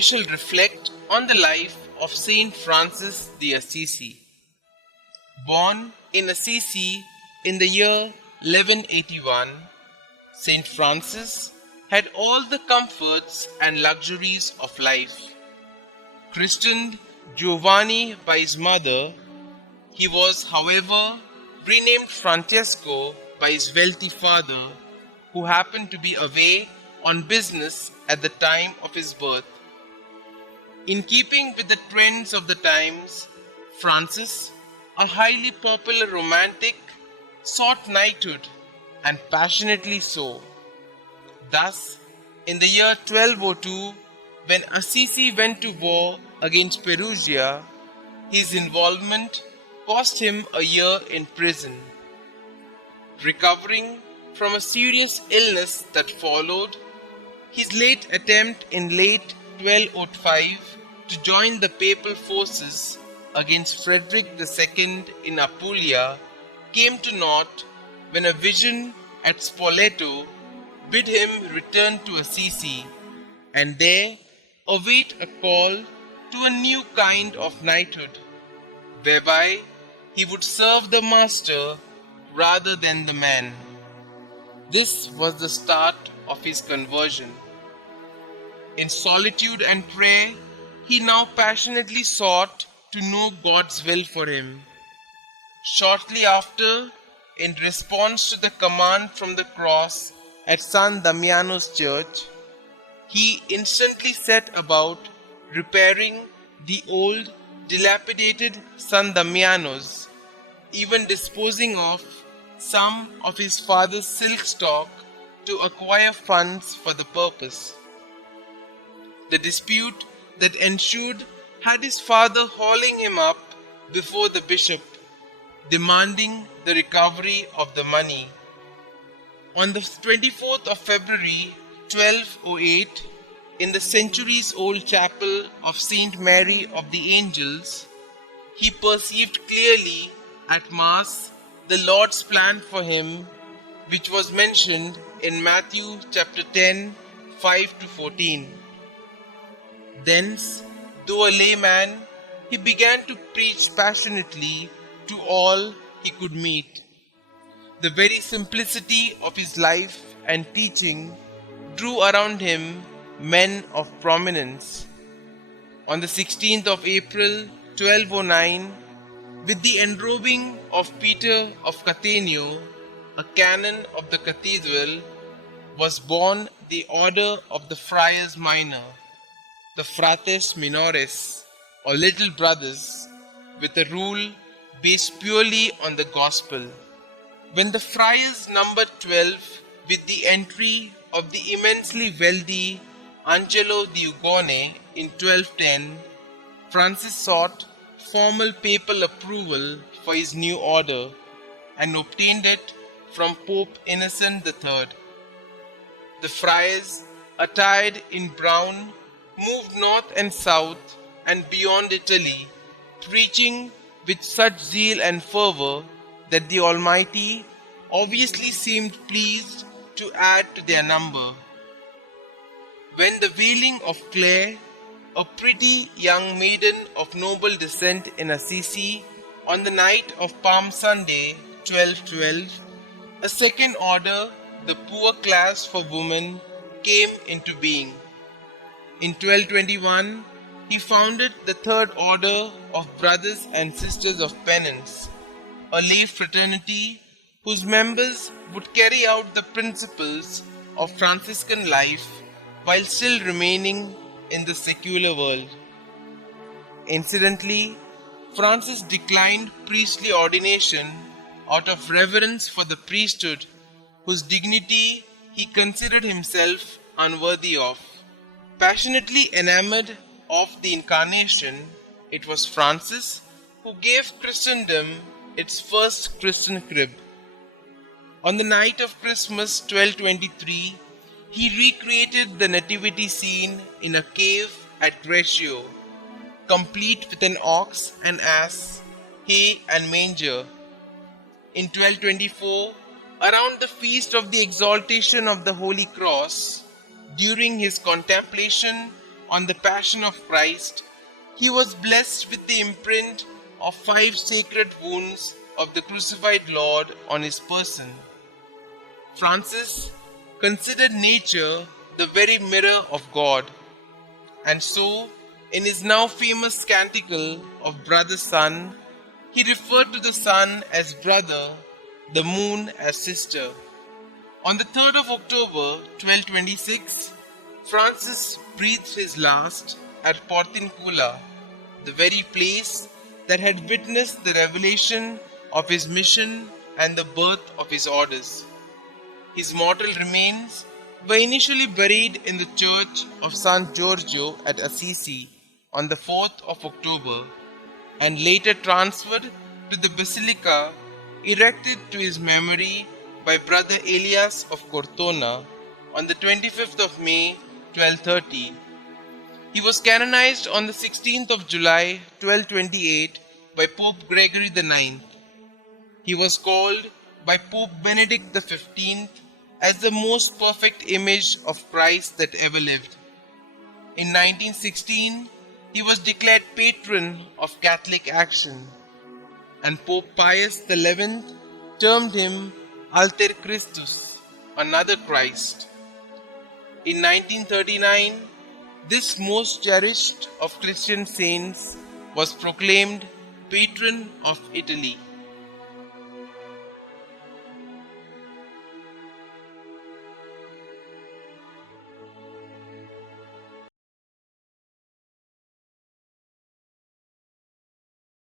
we shall reflect on the life of Saint Francis de Assisi. Born in Assisi in the year 1181, Saint Francis had all the comforts and luxuries of life. Christened Giovanni by his mother, he was, however, renamed Francesco by his wealthy father, who happened to be away on business at the time of his birth. In keeping with the trends of the times, Francis, a highly popular romantic, sought knighthood, and passionately so. Thus, in the year 1202, when Assisi went to war against Perugia, his involvement cost him a year in prison. Recovering from a serious illness that followed, his late attempt in late 1205 to join the papal forces against Frederick II in Apulia came to naught when a vision at Spoleto bid him return to Assisi and there await a call to a new kind of knighthood, whereby he would serve the master rather than the man. This was the start of his conversion. In solitude and prayer, he now passionately sought to know God's will for him. Shortly after, in response to the command from the cross at San Damiano's church, he instantly set about repairing the old, dilapidated San Damiano's, even disposing of some of his father's silk stock to acquire funds for the purpose. The dispute that ensued had his father hauling him up before the bishop, demanding the recovery of the money. On the 24th of February 1208, in the centuries-old chapel of Saint Mary of the Angels, he perceived clearly at Mass the Lord's plan for him, which was mentioned in Matthew chapter 10, 5-14. Thence, though a layman, he began to preach passionately to all he could meet. The very simplicity of his life and teaching drew around him men of prominence. On the 16th of April 1209, with the enrobing of Peter of Catania, a canon of the cathedral, was born the order of the Friars Minor, the Frates Minores, or Little Brothers, with a rule based purely on the Gospel. When the friars numbered 12, with the entry of the immensely wealthy Angelo di Ugone in 1210, Francis sought formal papal approval for his new order and obtained it from Pope Innocent III. The friars, attired in brown, moved north and south and beyond Italy, preaching with such zeal and fervor that the Almighty obviously seemed pleased to add to their number. When the veiling of Clare, a pretty young maiden of noble descent in Assisi, on the night of Palm Sunday 1212, a second order, the poor class for women, came into being. In 1221, he founded the Third Order of Brothers and Sisters of Penance, a lay fraternity whose members would carry out the principles of Franciscan life while still remaining in the secular world. Incidentally, Francis declined priestly ordination out of reverence for the priesthood, whose dignity he considered himself unworthy of. Passionately enamored of the Incarnation, it was Francis who gave Christendom its first Christian crib. On the night of Christmas 1223, he recreated the nativity scene in a cave at Reggio, complete with an ox and ass, hay and manger. In 1224, around the feast of the exaltation of the Holy Cross, during his contemplation on the Passion of Christ, he was blessed with the imprint of 5 sacred wounds of the crucified Lord on his person. Francis considered nature the very mirror of God, and so, in his now famous canticle of Brother Sun, he referred to the sun as brother, the moon as sister. On the 3rd of October 1226, Francis breathed his last at Portiuncula, the very place that had witnessed the revelation of his mission and the birth of his orders. His mortal remains were initially buried in the church of San Giorgio at Assisi on the 4th of October and later transferred to the basilica erected to his memory by Brother Elias of Cortona on the 25th of May 1230. He was canonized on the 16th of July 1228 by Pope Gregory IX. He was called by Pope Benedict XV as the most perfect image of Christ that ever lived. In 1916, he was declared patron of Catholic action, and Pope Pius XI termed him Alter Christus, another Christ. In 1939, this most cherished of Christian saints was proclaimed patron of Italy.